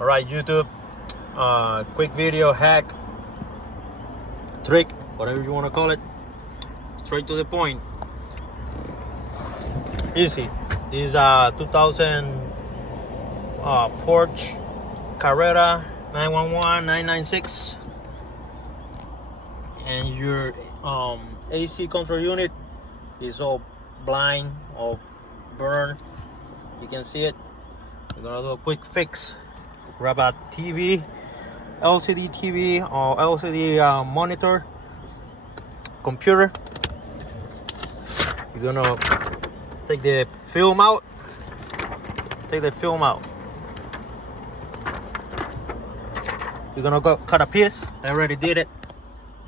Alright, YouTube, quick video hack, trick, whatever you want to call it, straight to the point. Easy. This 2000 Porsche Carrera 911-996, and your AC control unit is all blind or burned. You can see it. We're gonna do a quick fix. Grab a TV, LCD TV or LCD monitor, computer. You're gonna take the film out. You're gonna go cut a piece. I already did it.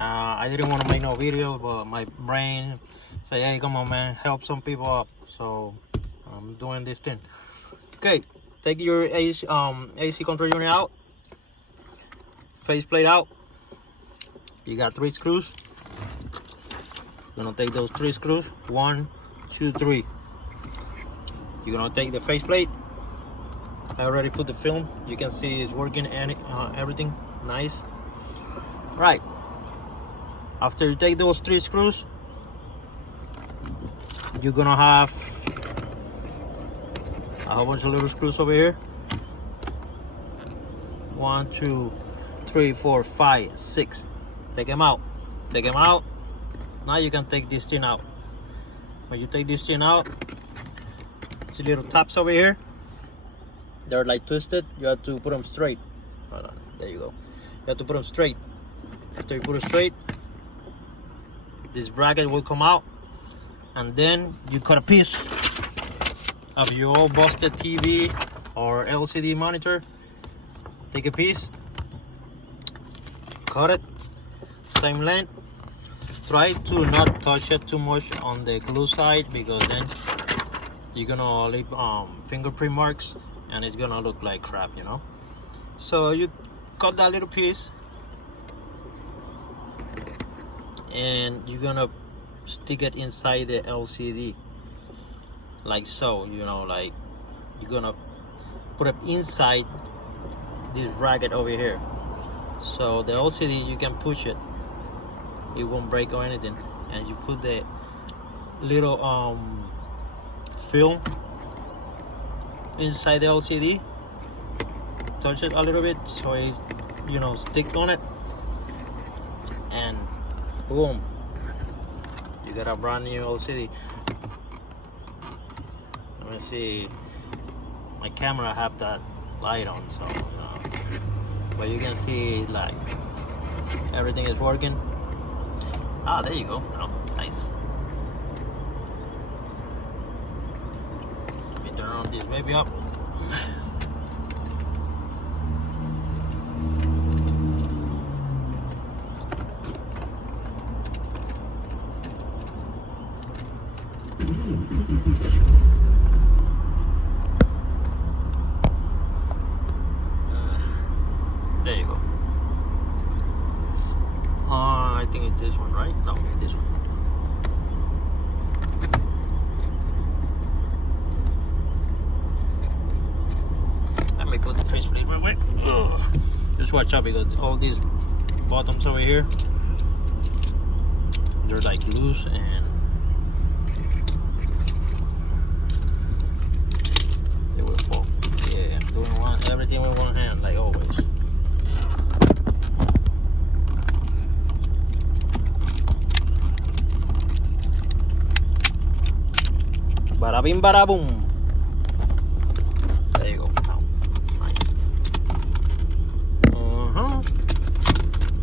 I didn't want to make no video, but my brain say, hey, come on, man, help some people up. So I'm doing this thing. Okay, take your AC control unit out, faceplate out. You got 3 screws. You're gonna take those 3 screws. 1, 2, 3. You're gonna take the faceplate. I already put the film. You can see it's working and everything nice. Right. After you take those 3 screws, you're gonna have a whole bunch of little screws over here. 1, 2, 3, 4, 5, 6. Take them out. Now you can take this thing out. When you take this thing out, see little taps over here. They're like twisted. You have to put them straight. Hold on. There you go. You have to put them straight. After you put it straight, this bracket will come out, and then you cut a piece of your old busted TV or LCD monitor. Take a piece, cut it, same length. Try to not touch it too much on the glue side, because then you're gonna leave fingerprint marks and it's gonna look like crap, you know. So you cut that little piece and you're gonna stick it inside the LCD like so, you know, like you're gonna put it inside this bracket over here. So the LCD, you can push it, it won't break or anything. And you put the little film inside the LCD, touch it a little bit so it, you know, stick on it, and boom, you got a brand new LCD. Let me see, my camera have that light on, so but you can see like everything is working. There you go. Oh, nice. Let me turn on this baby up. There you go. I think it's this one, right? No, this one. Let me put the faceplate real quick. Just watch out, because all these bottoms over here, they're like loose, and they will fall. Yeah, doing everything with one hand, like always. Bada bing, bada boom. There you go. Nice.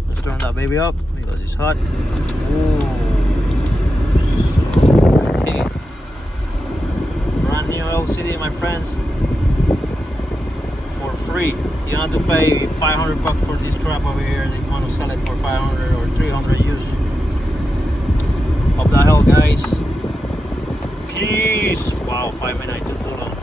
Let's turn that baby up because it's hot. Ooh. Okay. Brand new LCD, my friends, for free. You don't have to pay $500 for this crap over here. They want to sell it for 500 or 300 used. Hope that helped, guys. Peace. Wow, 5 minutes too long.